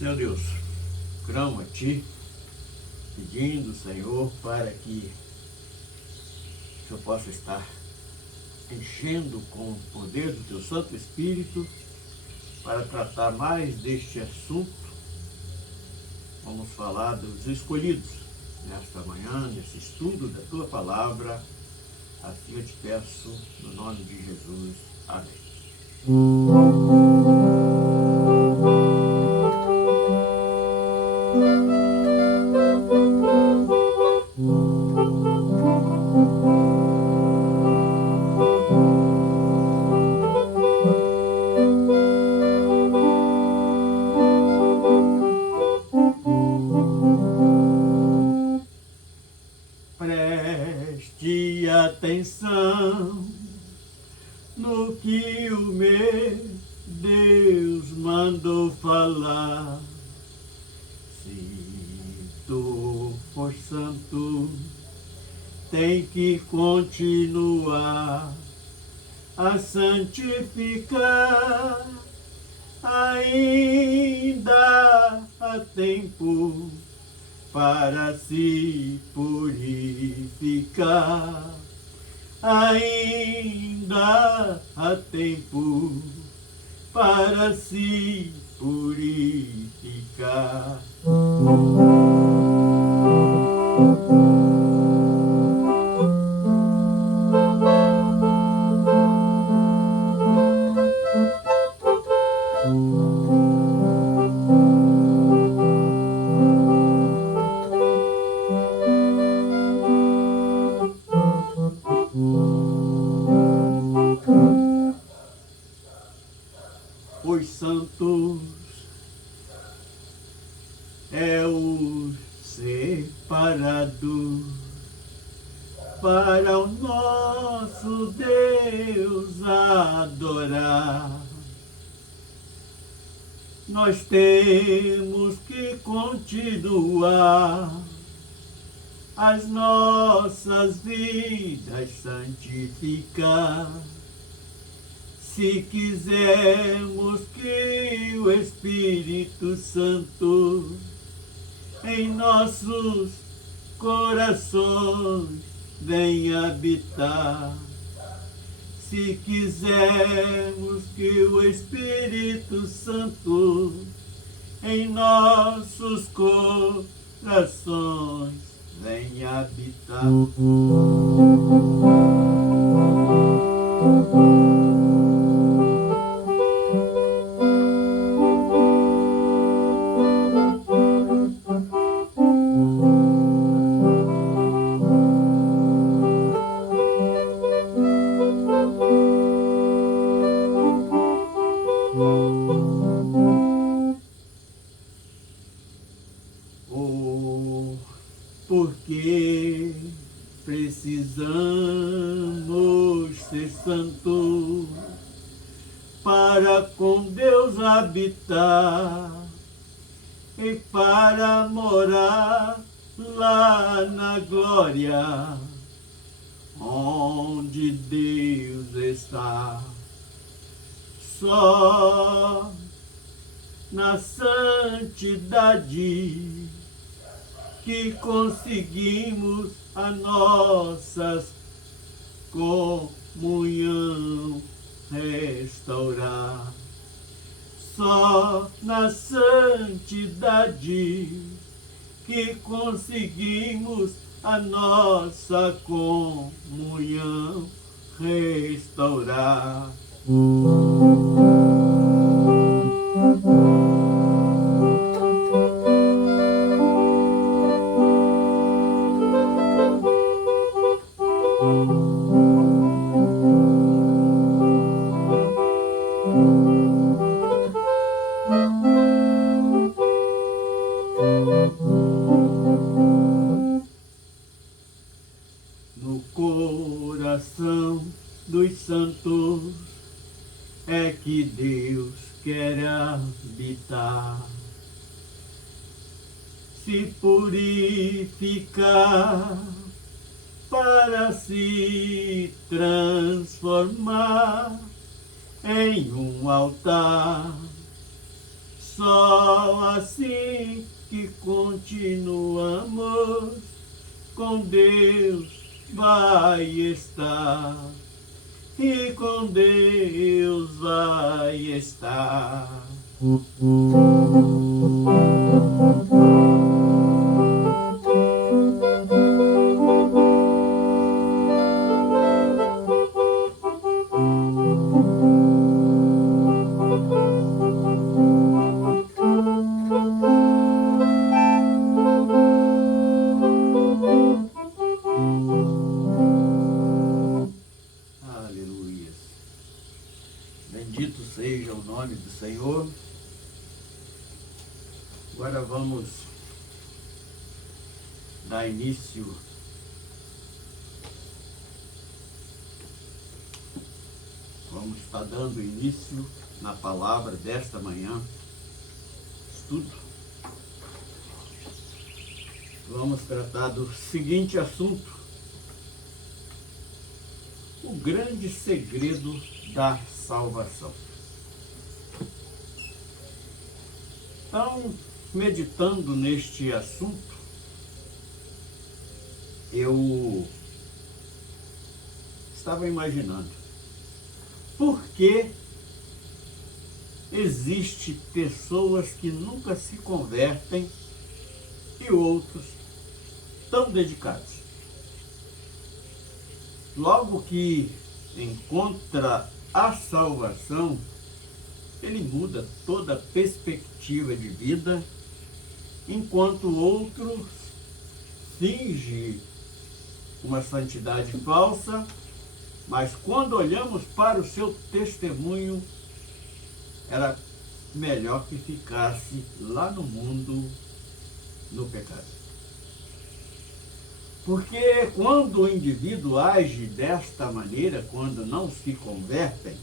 Senhor Deus, clamo a Ti, pedindo, Senhor, para que o Senhor possa estar enchendo com o poder do Teu Santo Espírito para tratar mais deste assunto. Vamos falar dos escolhidos nesta manhã, nesse estudo da Tua Palavra. Assim eu te peço, no nome de Jesus. Amém. Preste atenção no que o meu Deus mandou falar. Se tu for santo, tem que continuar a santificar. Ainda há tempo para se purificar. Ainda há tempo para se purificar. Os santos é o separado para o nosso Deus adorar. Nós temos que continuar as nossas vidas santificar. Se quisermos que o Espírito Santo em nossos corações venha habitar, se quisermos que o Espírito Santo em nossos corações venha habitar. Porque precisamos ser santos para com Deus habitar e para morar lá na glória onde Deus está. Só na santidade que conseguimos a nossa comunhão restaurar. Só na santidade que conseguimos a nossa comunhão restaurar. No coração dos santos é que Deus quer habitar, se purificar para se transformar em um altar só assim que continuamos com Deus vai estar, e com Deus vai estar. Aleluia. Bendito seja o nome do Senhor. Agora vamos dar início vamos estar dando início na palavra desta manhã, estudo. Vamos tratar do seguinte assunto: o grande segredo da salvação. Então, meditando neste assunto, eu estava imaginando por que existe pessoas que nunca se convertem e outros tão dedicados. Logo que encontra a salvação, ele muda toda a perspectiva de vida, enquanto outros finge uma santidade falsa, mas quando olhamos para o seu testemunho, era melhor que ficasse lá no mundo, no pecado. Porque quando o indivíduo age desta maneira, quando não se convertem,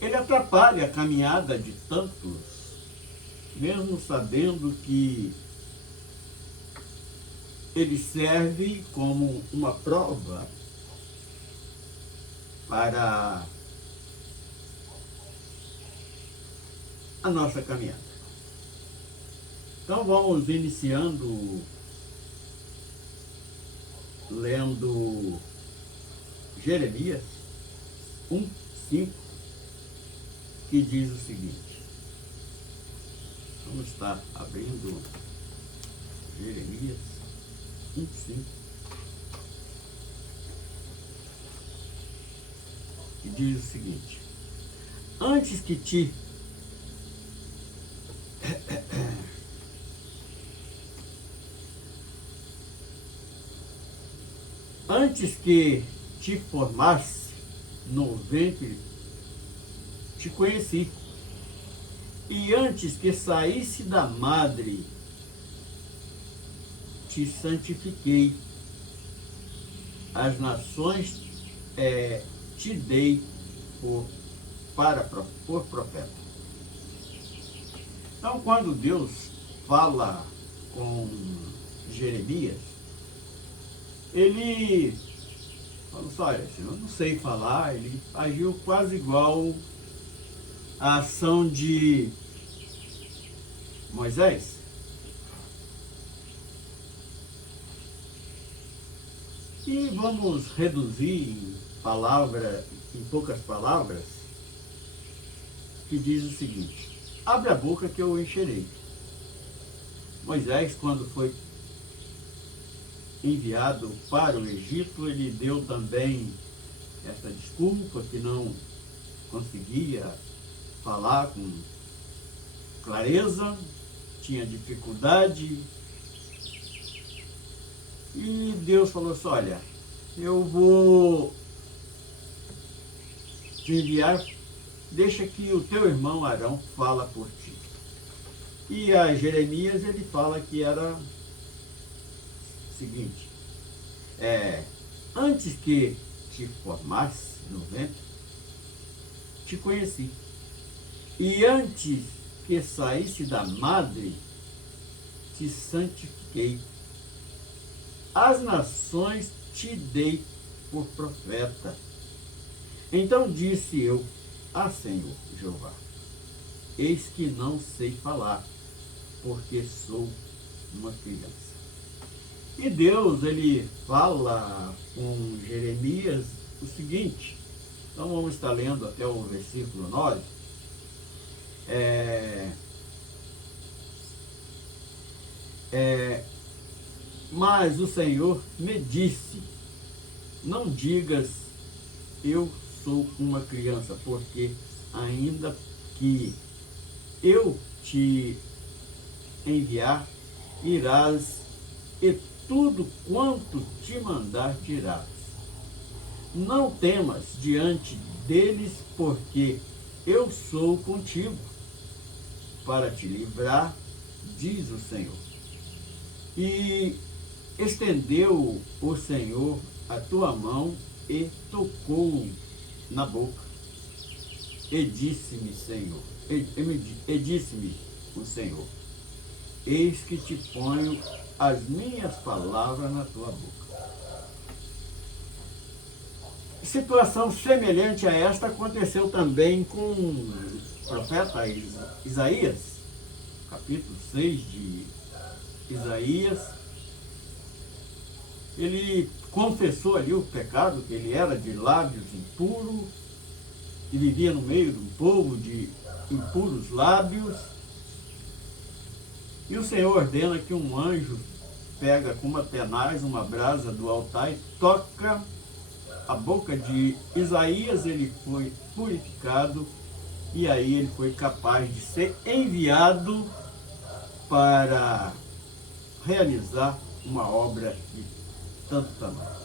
ele atrapalha a caminhada de tantos, mesmo sabendo que ele serve como uma prova para a nossa caminhada. Então vamos iniciando lendo Jeremias 1:5, que diz o seguinte. Vamos estar abrindo Jeremias 1:5, que diz o seguinte: antes que te formasse no ventre, te conheci, e antes que saísse da madre, te santifiquei, as nações te dei por profeta. Então, quando Deus fala com Jeremias, ele falou assim: olha, eu não sei falar. Ele agiu quase igual a ação de Moisés. E vamos reduzir em poucas palavras, que diz o seguinte: abre a boca que eu encherei. Moisés, quando foi enviado para o Egito, ele deu também essa desculpa que não conseguia falar com clareza, tinha dificuldade. E Deus falou assim: olha, eu vou te enviar, deixa que o teu irmão Arão fala por ti. E a Jeremias ele fala que era o seguinte: antes que te formasse no ventre, te conheci. E antes que saísse da madre, te santifiquei. As nações te dei por profeta. Então disse eu: Senhor Jeová, eis que não sei falar, porque sou uma criança. E Deus, ele fala com Jeremias o seguinte, então vamos estar lendo até o versículo 9. Mas o Senhor me disse, não digas eu sou uma criança, porque ainda que eu te enviar, irás, e tudo quanto te mandar dirás. Não temas diante deles, porque eu sou contigo, para te livrar, diz o Senhor. E estendeu o Senhor a tua mão e tocou na boca. E disse-me, Senhor, e disse-me o Senhor, eis que te ponho as minhas palavras na tua boca. Situação semelhante a esta aconteceu também com o profeta Isaías, capítulo 6 de Isaías. Ele confessou ali o pecado, que ele era de lábios impuros, e vivia no meio de um povo de impuros lábios. E o Senhor ordena que um anjo pega com uma tenaz, uma brasa do altar e toca a boca de Isaías. Ele foi purificado e aí ele foi capaz de ser enviado para realizar uma obra de tanto tamanho.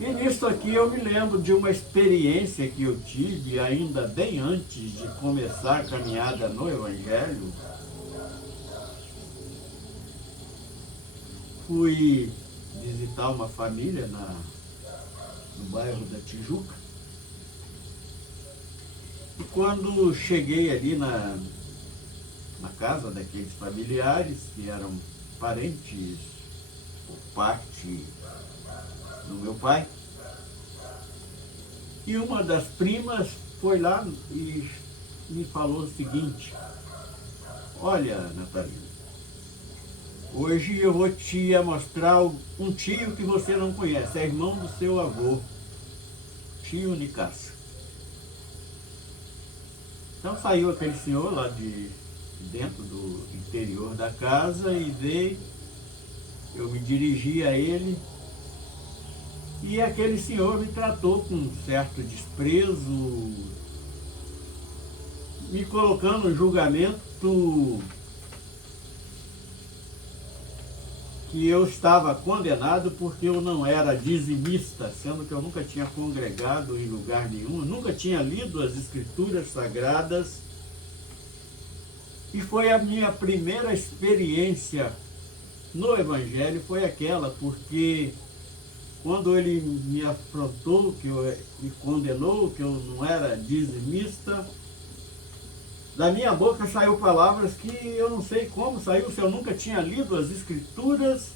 E nisso aqui eu me lembro de uma experiência que eu tive ainda bem antes de começar a caminhada no Evangelho. Fui visitar uma família no bairro da Tijuca. E quando cheguei ali na casa daqueles familiares, que eram parentes por parte do meu pai, e uma das primas foi lá e me falou o seguinte: olha, Natalina, hoje eu vou te mostrar um tio que você não conhece, é irmão do seu avô, tio Nicásio. Então saiu aquele senhor lá de dentro do interior da casa e veio, eu me dirigi a ele, e aquele senhor me tratou com um certo desprezo, me colocando no julgamento que eu estava condenado porque eu não era dizimista, sendo que eu nunca tinha congregado em lugar nenhum, nunca tinha lido as Escrituras Sagradas. E foi a minha primeira experiência no Evangelho, foi aquela, porque quando ele me afrontou, me condenou, que eu não era dizimista, da minha boca saiu palavras que eu não sei como saiu, se eu nunca tinha lido as Escrituras.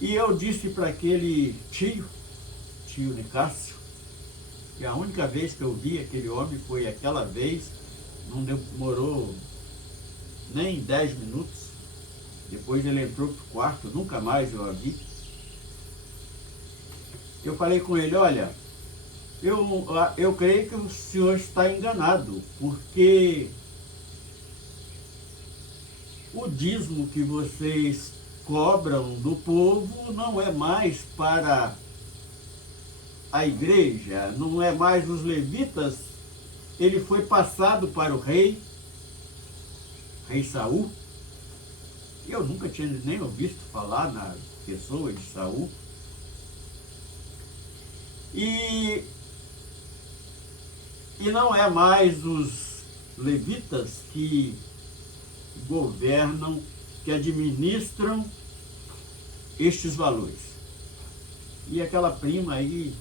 E eu disse para aquele tio Nicásio, que a única vez que eu vi aquele homem foi aquela vez, não demorou nem 10 minutos. Depois ele entrou para o quarto, nunca mais eu a vi. Eu falei com ele: olha, eu creio que o senhor está enganado, porque o dízimo que vocês cobram do povo não é mais para a igreja, não é mais os levitas, ele foi passado para o rei Saul. Eu nunca tinha nem ouvido falar na pessoa de Saul. E não é mais os levitas que governam, que administram estes valores. E aquela prima aí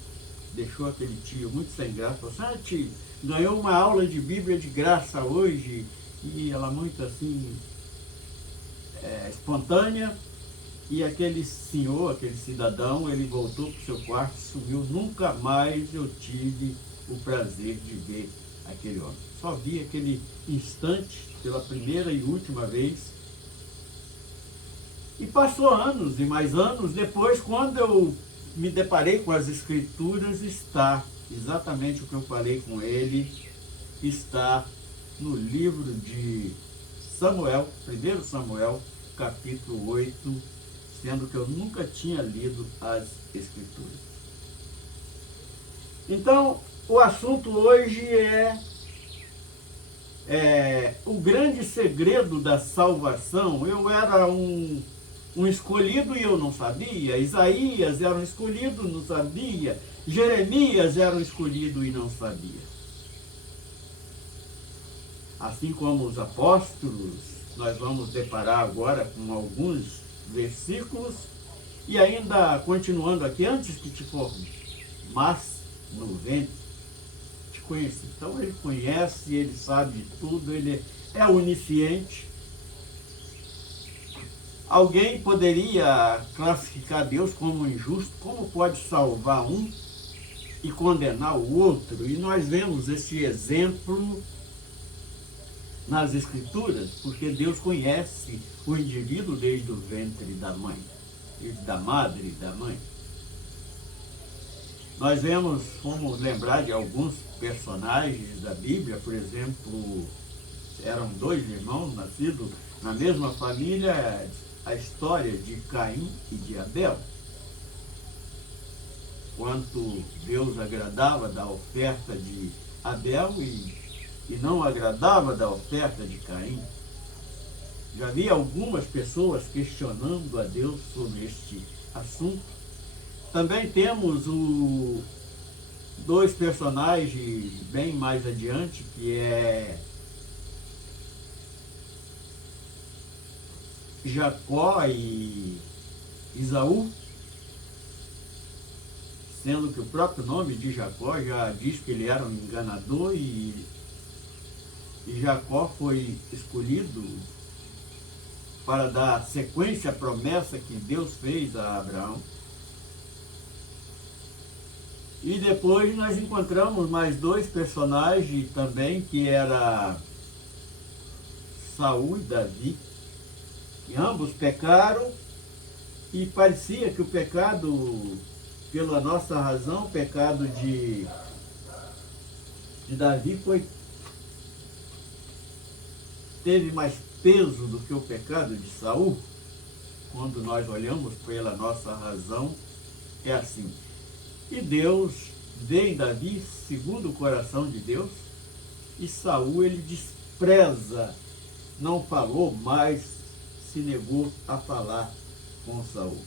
deixou aquele tio muito sem graça, falou assim: ah, tio, ganhou uma aula de Bíblia de graça hoje, e ela muito assim, espontânea. E aquele senhor, aquele cidadão, ele voltou para o seu quarto e sumiu. Nunca mais eu tive o prazer de ver aquele homem. Só vi aquele instante pela primeira e última vez. E passou anos e mais anos depois, quando eu me deparei com as Escrituras, está exatamente o que eu falei com ele, está no livro de Samuel, 1 Samuel, capítulo 8, sendo que eu nunca tinha lido as Escrituras. Então, o assunto hoje é o grande segredo da salvação. Eu era um escolhido e eu não sabia. Isaías era um escolhido, não sabia. Jeremias era um escolhido e não sabia. Assim como os apóstolos, nós vamos deparar agora com alguns versículos e ainda continuando aqui, antes que te forme, mas no ventre te conheci. Então ele conhece, ele sabe de tudo, ele é onisciente. Alguém poderia classificar Deus como injusto? Como pode salvar um e condenar o outro? E nós vemos esse exemplo nas Escrituras, porque Deus conhece o indivíduo desde o ventre da mãe, desde da madre e da mãe. Nós vamos lembrar de alguns personagens da Bíblia, por exemplo, eram dois irmãos nascidos na mesma família, a história de Caim e de Abel. Quanto Deus agradava da oferta de Abel e não agradava da oferta de Caim. Já havia algumas pessoas questionando a Deus sobre este assunto. Também temos dois personagens bem mais adiante, que é Jacó e Esaú, sendo que o próprio nome de Jacó já diz que ele era um enganador e Jacó foi escolhido para dar sequência à promessa que Deus fez a Abraão. E depois nós encontramos mais dois personagens também, que era Saul e Davi, que ambos pecaram, e parecia que o pecado, pela nossa razão, o pecado de Davi teve mais peso do que o pecado de Saul. Quando nós olhamos pela nossa razão, é assim. E Deus vê em Davi segundo o coração de Deus, e Saul ele despreza, não falou, mas se negou a falar com Saul.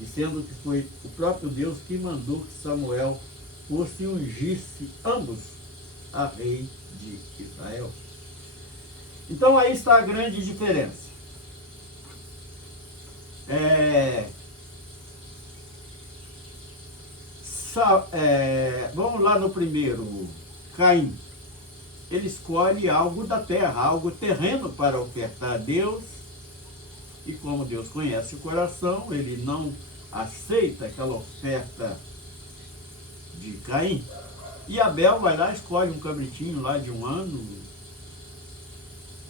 E sendo que foi o próprio Deus que mandou que Samuel fosse ungisse ambos a rei de Israel. Então aí está a grande diferença. Vamos lá no primeiro, Caim. Ele escolhe algo da terra, algo terreno para ofertar a Deus. E como Deus conhece o coração, ele não aceita aquela oferta de Caim. E Abel vai lá, escolhe um cabritinho lá de 1 ano.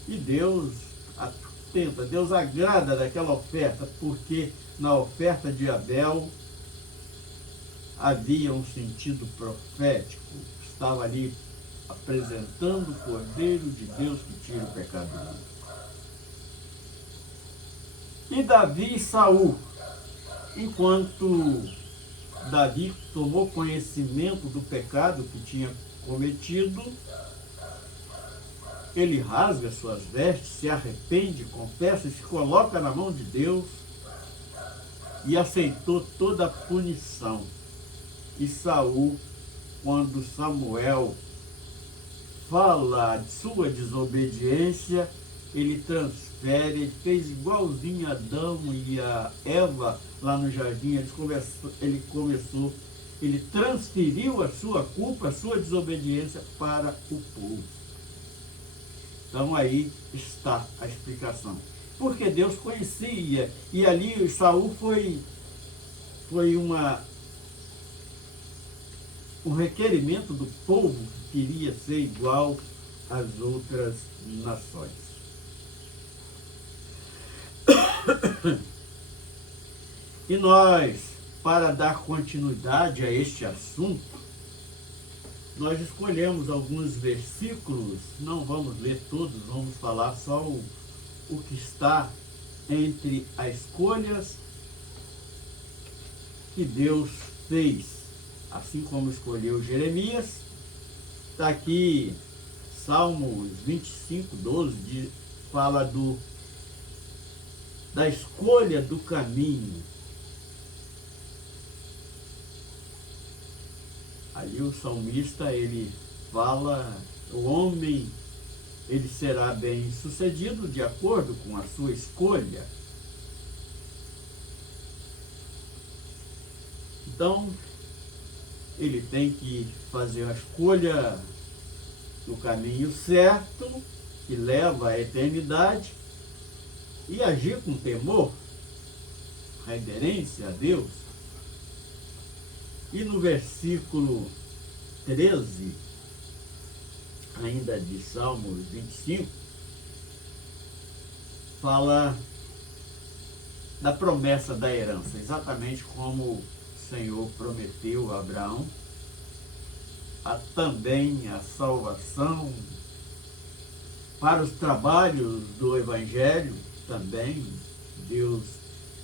E Deus atenta, Deus agrada daquela oferta, porque na oferta de Abel havia um sentido profético. Estava ali apresentando o Cordeiro de Deus que tira o pecado do mundo. E Davi e Saul, enquanto Davi tomou conhecimento do pecado que tinha cometido, ele rasga suas vestes, se arrepende, confessa e se coloca na mão de Deus e aceitou toda a punição. E Saul, quando Samuel fala de sua desobediência, ele transfere, ele fez igualzinho a Adão e a Eva lá no jardim, ele transferiu a sua culpa, a sua desobediência para o povo. Então aí está a explicação. Porque Deus conhecia, e ali Saul foi um requerimento do povo que queria ser igual às outras nações. E nós, para dar continuidade a este assunto, nós escolhemos alguns versículos, não vamos ler todos, vamos falar só o que está entre as escolhas que Deus fez, assim como escolheu Jeremias. Está aqui Salmos 25, 12, fala da escolha do caminho. Ali o salmista, ele fala, o homem, ele será bem sucedido de acordo com a sua escolha. Então, ele tem que fazer a escolha do caminho certo, que leva à eternidade, e agir com temor, reverência a Deus. E no versículo 13, ainda de Salmos 25, fala da promessa da herança, exatamente como o Senhor prometeu a Abraão, também a salvação para os trabalhos do Evangelho, também Deus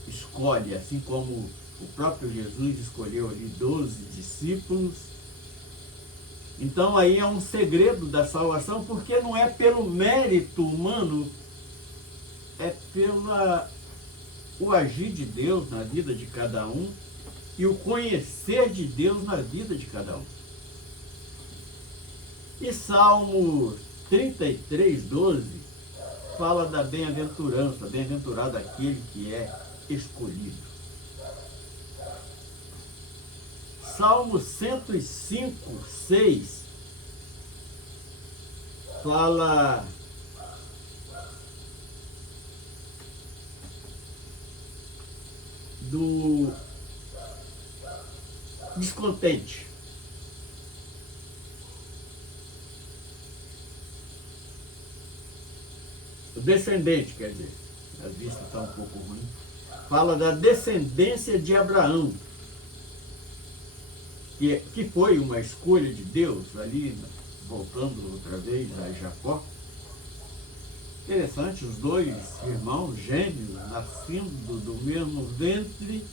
escolhe, assim como o próprio Jesus escolheu ali 12 discípulos. Então aí é um segredo da salvação, porque não é pelo mérito humano, é pelo o agir de Deus na vida de cada um e o conhecer de Deus na vida de cada um. E Salmo 33, 12 fala da bem-aventurança, bem-aventurado aquele que é escolhido. Salmo 105, 6 fala do descontente. O descendente, quer dizer, a vista está um pouco ruim. Fala da descendência de Abraão, que foi uma escolha de Deus, ali, voltando outra vez a Jacó. Interessante, os dois irmãos gêmeos, nascendo do mesmo ventre,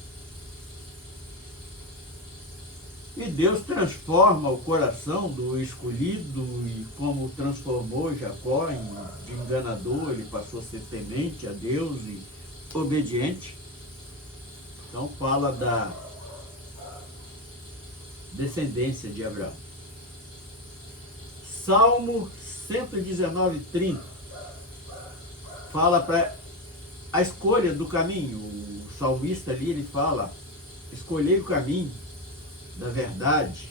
e Deus transforma o coração do escolhido, e como transformou Jacó de enganador, ele passou a ser temente a Deus e obediente. Então fala da descendência de Abraão. Salmo 119, 30 fala para a escolha do caminho. O salmista ali, ele fala, escolhei o caminho da verdade.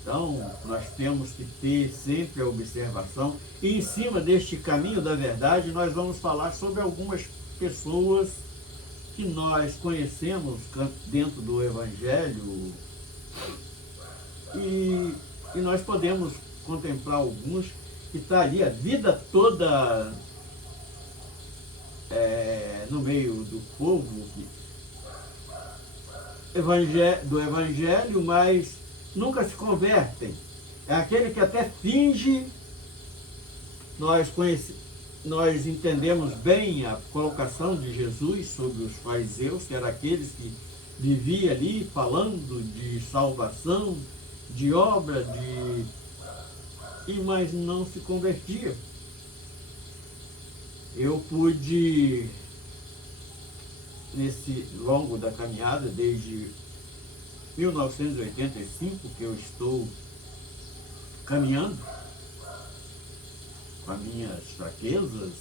Então nós temos que ter sempre a observação, e em cima deste caminho da verdade nós vamos falar sobre algumas pessoas que nós conhecemos dentro do Evangelho, e nós podemos contemplar alguns que estão ali a vida toda no meio do povo do Evangelho, mas nunca se convertem. É aquele que até finge. Nós entendemos bem a colocação de Jesus sobre os fariseus, que eram aqueles que viviam ali falando de salvação, de obra, mas não se convertiam. Eu pude, nesse longo da caminhada, desde 1985, que eu estou caminhando, com as minhas fraquezas,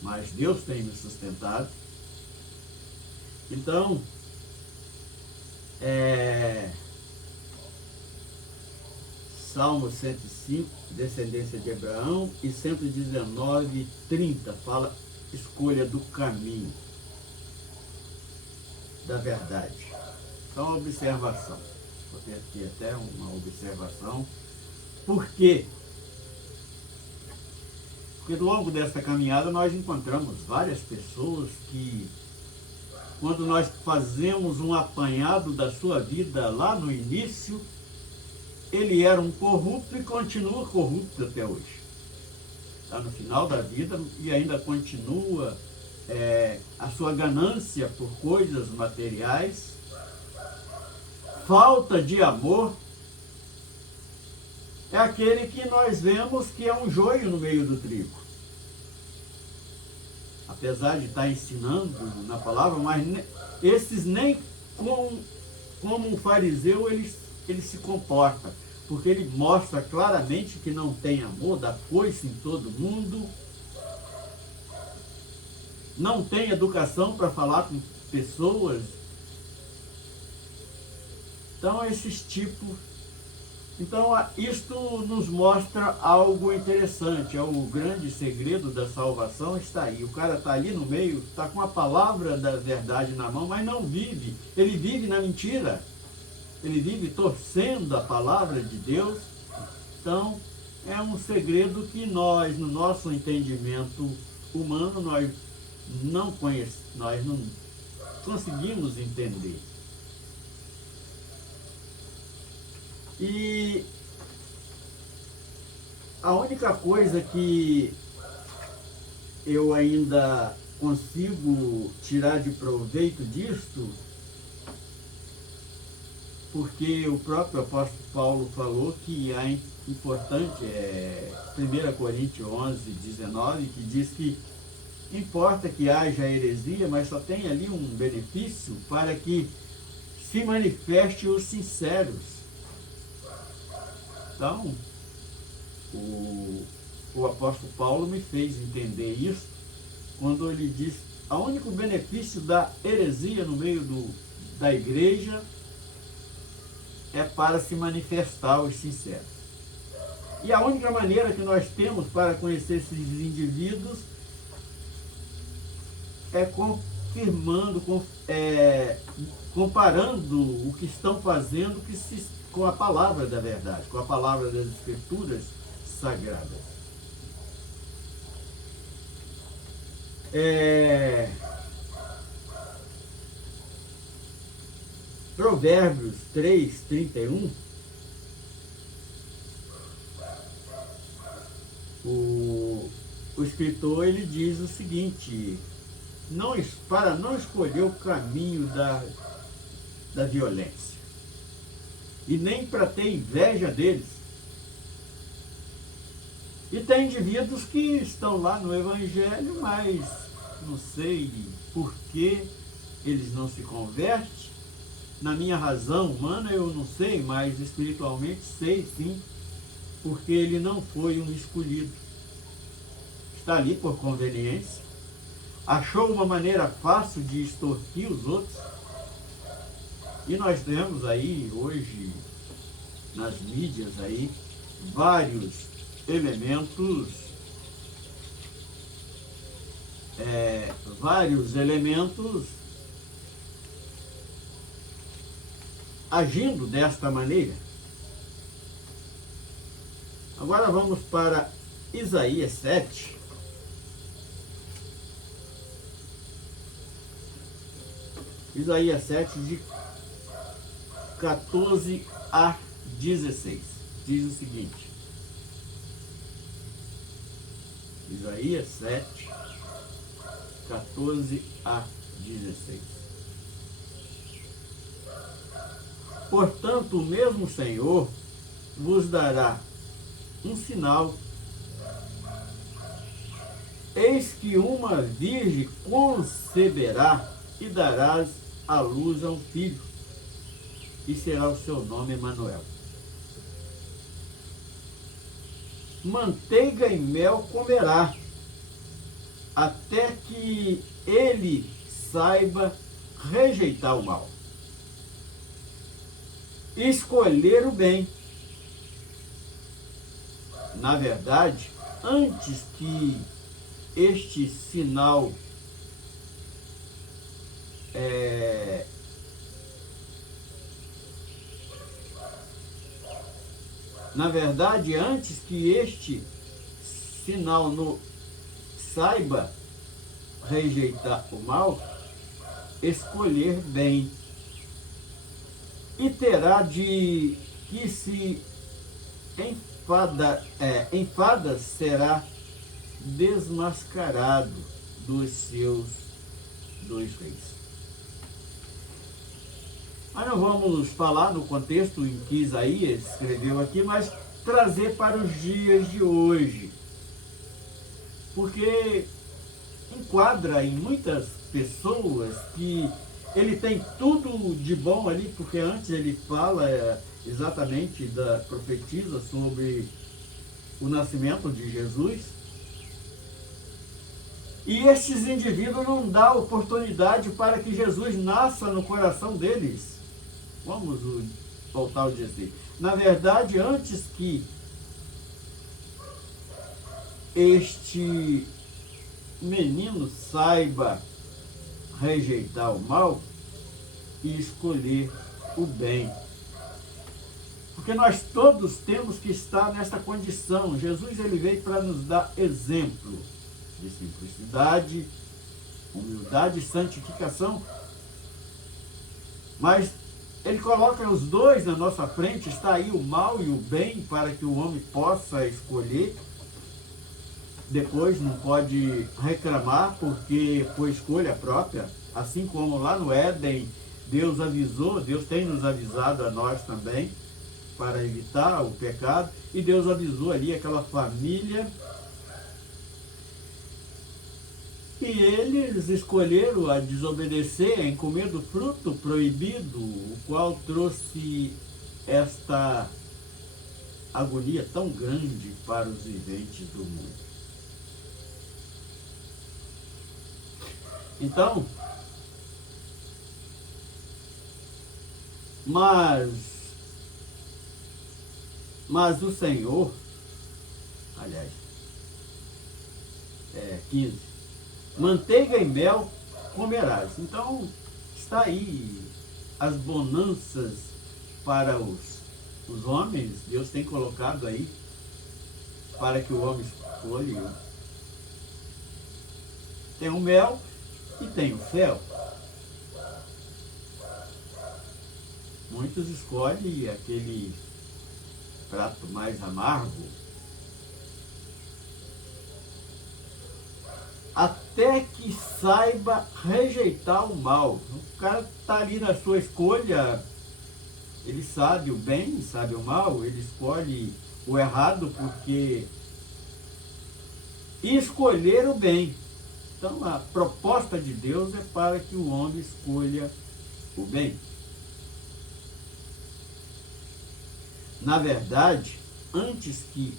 mas Deus tem me sustentado. Então, Salmo 105, descendência de Abraão, e 119, 30, fala escolha do caminho da verdade. Então, observação. vou ter aqui até uma observação. Por quê? Porque ao longo dessa caminhada nós encontramos várias pessoas que, quando nós fazemos um apanhado da sua vida lá no início, ele era um corrupto e continua corrupto até hoje. Está no final da vida e ainda continua a sua ganância por coisas materiais, falta de amor. É aquele que nós vemos que é um joio no meio do trigo. Apesar de estar ensinando na palavra, mas esses nem como um fariseu ele se comporta, porque ele mostra claramente que não tem amor, dá coice em todo mundo, não tem educação para falar com pessoas. Então, esses tipos. Então, isto nos mostra algo interessante. É o grande segredo da salvação está aí. O cara está ali no meio, está com a palavra da verdade na mão, mas não vive. Ele vive na mentira. Ele vive torcendo a palavra de Deus. Então, é um segredo que nós, no nosso entendimento humano, nós não conseguimos entender. E a única coisa que eu ainda consigo tirar de proveito disto, porque o próprio apóstolo Paulo falou que é importante, 1 Coríntios 11, 19, que diz que importa que haja heresia, mas só tem ali um benefício para que se manifeste os sinceros. Então, o apóstolo Paulo me fez entender isso quando ele diz: o único benefício da heresia no meio da igreja é para se manifestar os sinceros. E a única maneira que nós temos para conhecer esses indivíduos é confirmando, comparando o que estão fazendo com a palavra da verdade, com a palavra das Escrituras sagradas. Provérbios 3, 31, o escritor ele diz o seguinte: para não escolher o caminho da violência, e nem para ter inveja deles. E tem indivíduos que estão lá no Evangelho, mas não sei por que eles não se convertem. Na minha razão humana eu não sei, mas espiritualmente sei sim, porque ele não foi um escolhido. Está ali por conveniência, achou uma maneira fácil de extorquir os outros. E nós temos aí hoje nas mídias aí vários elementos agindo desta maneira. Agora vamos para Isaías 7. Isaías 7, de 14 a 16. Diz o seguinte. Isaías 7, 14 a 16. Portanto, o mesmo Senhor vos dará um sinal. Eis que uma virgem conceberá e darás à luz a um filho, e será o seu nome Emanuel. Manteiga e mel comerá, até que ele saiba rejeitar o mal, escolher o bem. Na verdade, antes que este sinal Na verdade, antes que este sinal no saiba rejeitar o mal, escolher bem, e terá de que se enfada será desmascarado dos seus dois reis. Mas não vamos falar no contexto em que Isaías escreveu aqui, mas trazer para os dias de hoje. Porque enquadra em muitas pessoas que ele tem tudo de bom ali, porque antes ele fala exatamente, profetiza sobre o nascimento de Jesus. E estes indivíduos não dão oportunidade para que Jesus nasça no coração deles. Vamos voltar a dizer. Na verdade, antes que este menino saiba rejeitar o mal e escolher o bem. Porque nós todos temos que estar nesta condição. Jesus ele veio para nos dar exemplo de simplicidade, humildade e santificação. Mas ele coloca os dois na nossa frente, está aí o mal e o bem para que o homem possa escolher. Depois não pode reclamar porque foi escolha própria, assim como lá no Éden Deus avisou, Deus tem nos avisado a nós também para evitar o pecado, e Deus avisou ali aquela família e eles escolheram a desobedecer em comer do fruto proibido, o qual trouxe esta agonia tão grande para os viventes do mundo. Então, mas o Senhor, aliás, 15, manteiga e mel comerás. Então, está aí as bonanças para os homens, Deus tem colocado aí para que o homem escolha. Tem o mel e tem o fel. Muitos escolhem aquele prato mais amargo, até que saiba rejeitar o mal. O cara está ali na sua escolha, ele sabe o bem, sabe o mal, ele escolhe o errado porque escolher o bem. Então a proposta de Deus é para que o homem escolha o bem. Na verdade, antes que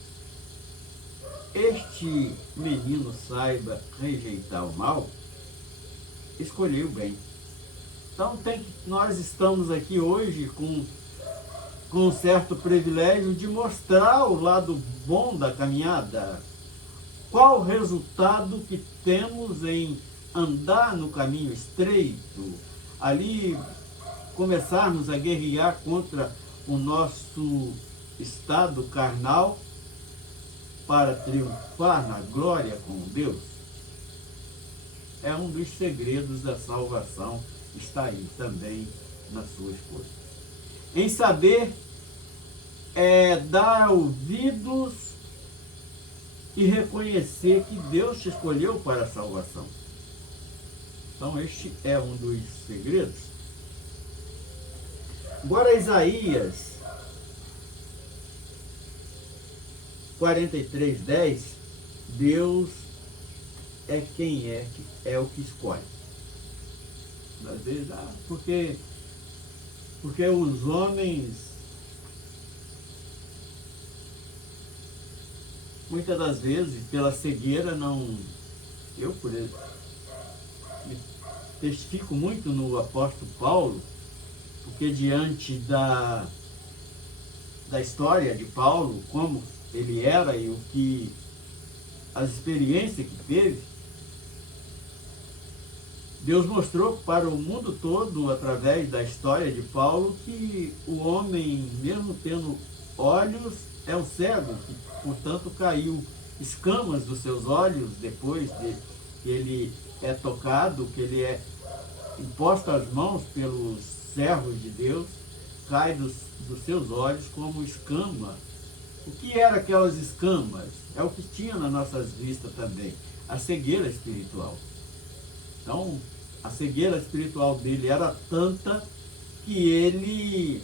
este menino saiba rejeitar o mal, escolher o bem. Então nós estamos aqui hoje com um certo privilégio de mostrar o lado bom da caminhada. Qual o resultado que temos em andar no caminho estreito, ali começarmos a guerrear contra o nosso estado carnal para triunfar na glória com Deus? É um dos segredos da salvação, está aí também na sua escolha. Em saber dar ouvidos e reconhecer que Deus te escolheu para a salvação. Então este é um dos segredos. Agora Isaías 43:10, Deus é quem é o que escolhe. Às vezes, porque os homens, muitas das vezes, pela cegueira, não... Eu, por exemplo, me testifico muito no apóstolo Paulo, porque diante da história de Paulo, como ele era e as experiências que teve, Deus mostrou para o mundo todo, através da história de Paulo, que o homem, mesmo tendo olhos é o cego, que, portanto, caiu escamas dos seus olhos depois de que ele é tocado, que ele é imposto às mãos pelos servos de Deus, cai dos seus olhos como escama. O que eram aquelas escamas? É o que tinha nas nossas vistas também, a cegueira espiritual. Então, a cegueira espiritual dele era tanta que ele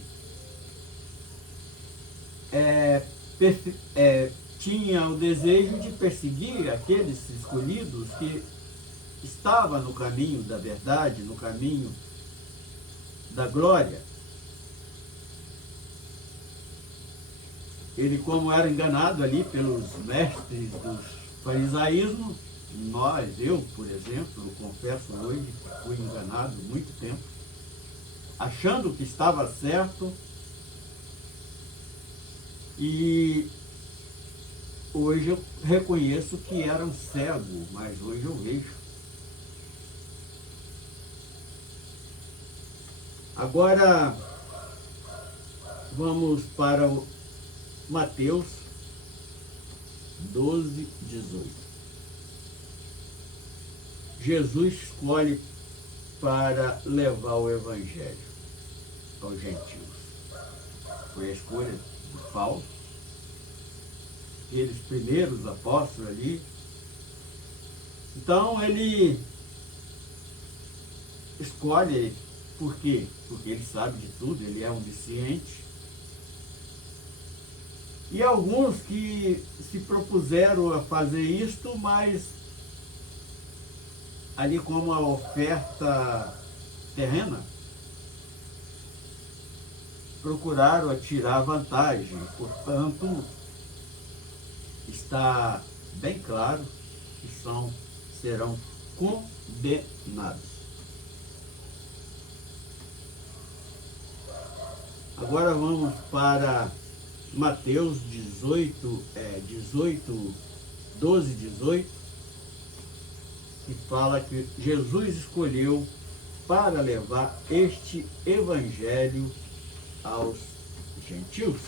tinha o desejo de perseguir aqueles escolhidos que estavam no caminho da verdade, no caminho da glória. Ele, como era enganado ali pelos mestres do farisaísmo, eu, por exemplo, confesso hoje, fui enganado muito tempo, achando que estava certo, e hoje eu reconheço que era um cego, mas hoje eu vejo. Agora, vamos para o Mateus 12, 18. Jesus escolhe para levar o Evangelho aos gentios. Foi a escolha de Paulo, aqueles primeiros apóstolos ali. Então ele escolhe, por quê? Porque ele sabe de tudo, ele é onisciente. E alguns que se propuseram a fazer isto, mas ali como a oferta terrena, procuraram tirar vantagem. Portanto, está bem claro que serão condenados. Agora vamos para Mateus 12, 18, que fala que Jesus escolheu para levar este evangelho aos gentios.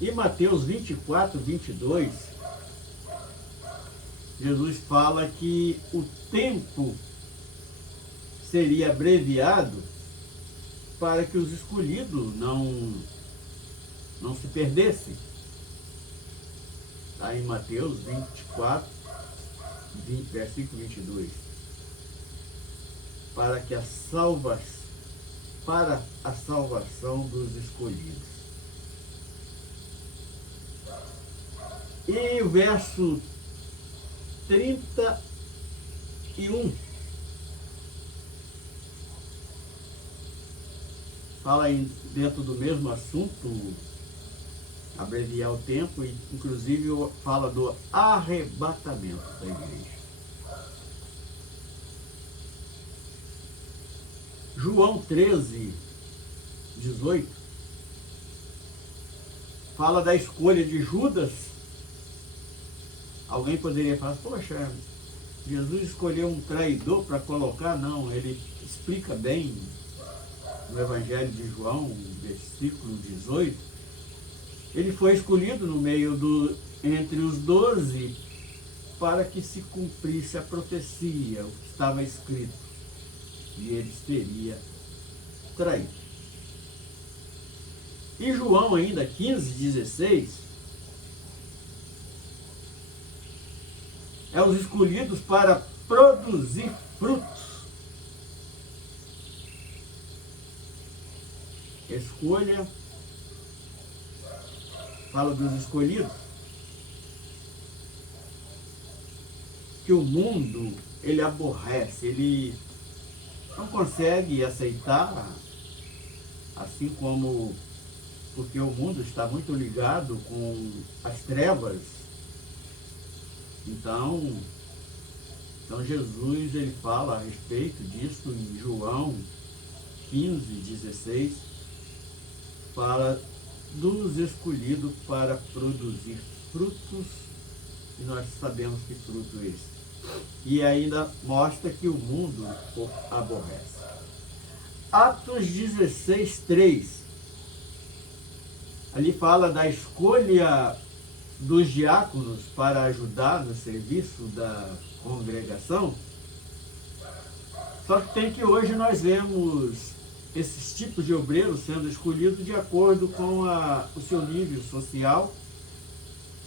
E Mateus 24, 22, Jesus fala que o tempo seria abreviado para que os escolhidos não se perdessem. Está em Mateus 24, versículo 22. Para a salvação dos escolhidos. E o verso 31 fala aí dentro do mesmo assunto, abreviar o tempo, e inclusive fala do arrebatamento da igreja. João 13, 18 fala da escolha de Judas. Alguém poderia falar, poxa, Jesus escolheu um traidor para colocar? Não, ele explica bem no Evangelho de João, versículo 18, ele foi escolhido no meio entre os 12 para que se cumprisse a profecia, o que estava escrito, e ele seria traído. E João ainda 15, 16, é os escolhidos para produzir frutos. Escolha, fala dos escolhidos, que o mundo, ele aborrece, ele não consegue aceitar, assim como, porque o mundo está muito ligado com as trevas. Então Jesus, ele fala a respeito disso em João 15, 16, fala dos escolhidos para produzir frutos, e nós sabemos que fruto é esse. E ainda mostra que o mundo o aborrece. Atos 16, 3. Ali fala da escolha dos diáconos para ajudar no serviço da congregação. Só que tem que hoje nós vemos esses tipos de obreiros sendo escolhidos de acordo com o seu nível social,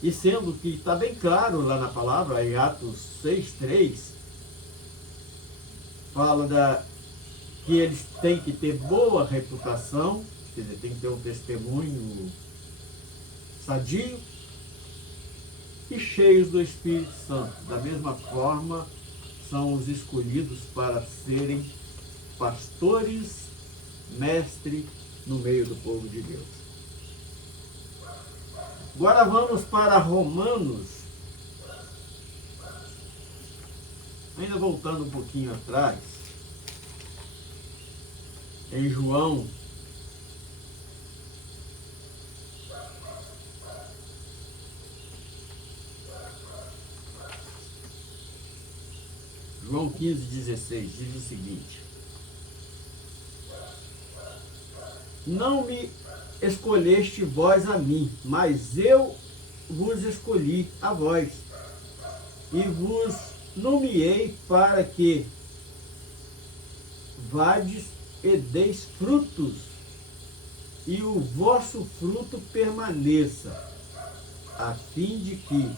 e sendo que está bem claro lá na palavra, em Atos 6,3, fala que eles têm que ter boa reputação, quer dizer, tem que ter um testemunho sadio e cheios do Espírito Santo. Da mesma forma, são os escolhidos para serem pastores, mestre no meio do povo de Deus. Agora vamos para Romanos, ainda voltando um pouquinho atrás, em João 15,16, diz o seguinte: não me escolheste vós a mim, mas eu vos escolhi a vós, e vos nomeei para que vades e deis frutos, e o vosso fruto permaneça, a fim de que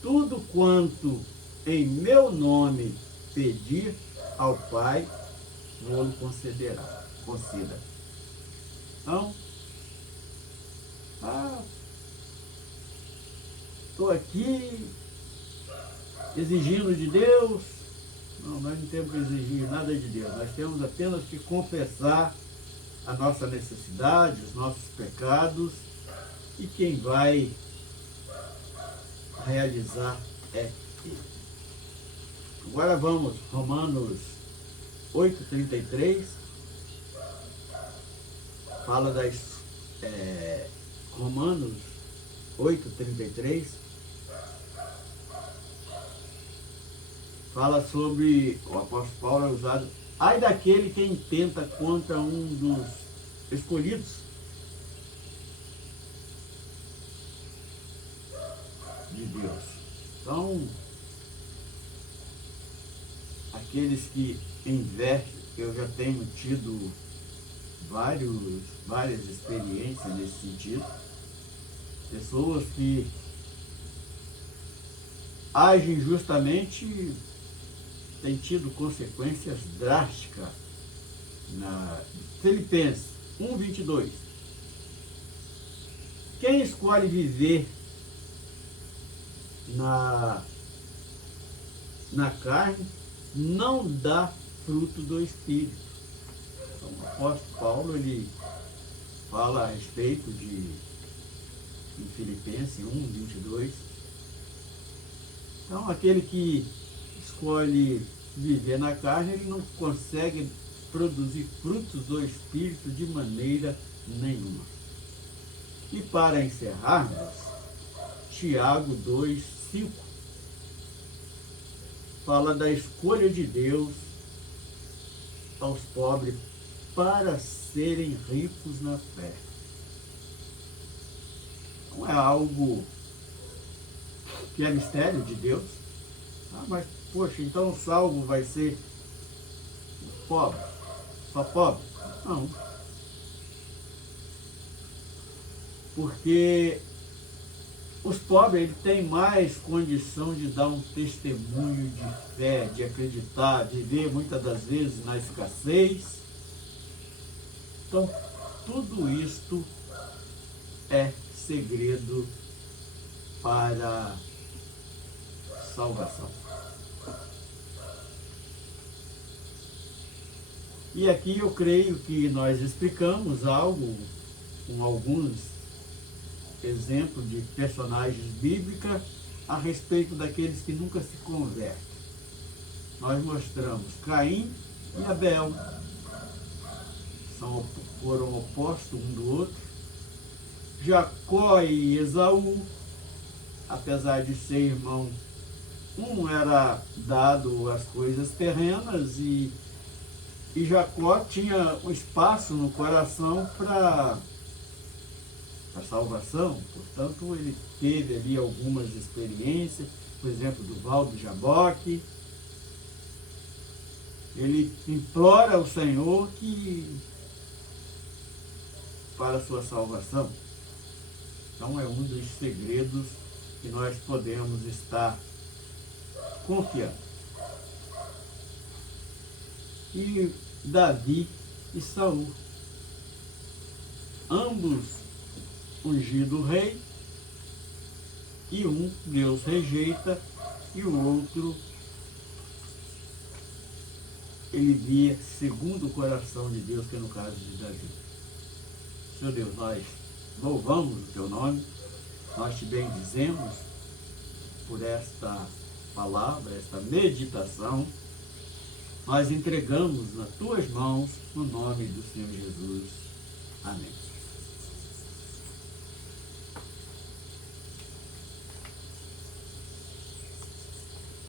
tudo quanto em meu nome pedir ao Pai, vou-lo concederá. Conceda. Então, estou aqui exigindo de Deus. Não, nós não temos que exigir nada de Deus. Nós temos apenas que confessar a nossa necessidade, os nossos pecados, e quem vai realizar é Ele. Agora vamos, Romanos 8,33, fala Romanos 8,33, fala sobre, o apóstolo Paulo é usado, ai daquele que intenta contra um dos escolhidos de Deus. Então, aqueles que investem, eu já tenho tido várias experiências nesse sentido, pessoas que agem justamente têm tido consequências drásticas. Na Filipenses 1,22, quem escolhe viver na carne não dá fruto do Espírito. Então, o apóstolo Paulo, ele fala a respeito em Filipenses 1,22. Então, aquele que escolhe viver na carne, ele não consegue produzir frutos do Espírito de maneira nenhuma. E para encerrarmos, Tiago 2,5 fala da escolha de Deus aos pobres para serem ricos na fé. Não é algo que é mistério de Deus. Mas, poxa, então o salvo vai ser pobre, só pobre? Não. Porque os pobres têm mais condição de dar um testemunho de fé, de acreditar, de viver muitas das vezes na escassez. Então, tudo isto é segredo para salvação. E aqui eu creio que nós explicamos algo com alguns exemplos de personagens bíblicas a respeito daqueles que nunca se convertem. Nós mostramos Caim e Abel, foram opostos um do outro. Jacó e Esaú, apesar de ser irmão, um era dado às coisas terrenas e E Jacó tinha um espaço no coração para a salvação, portanto ele teve ali algumas experiências, por exemplo, do Val do Jaboque. Ele implora ao Senhor que para a sua salvação. Então é um dos segredos que nós podemos estar confiando. E Davi e Saul, ambos ungido rei, e um Deus rejeita e o outro ele via segundo o coração de Deus, que é no caso de Davi. Senhor Deus, nós louvamos o teu nome, nós te bendizemos por esta palavra, esta meditação. Nós entregamos nas tuas mãos, no nome do Senhor Jesus.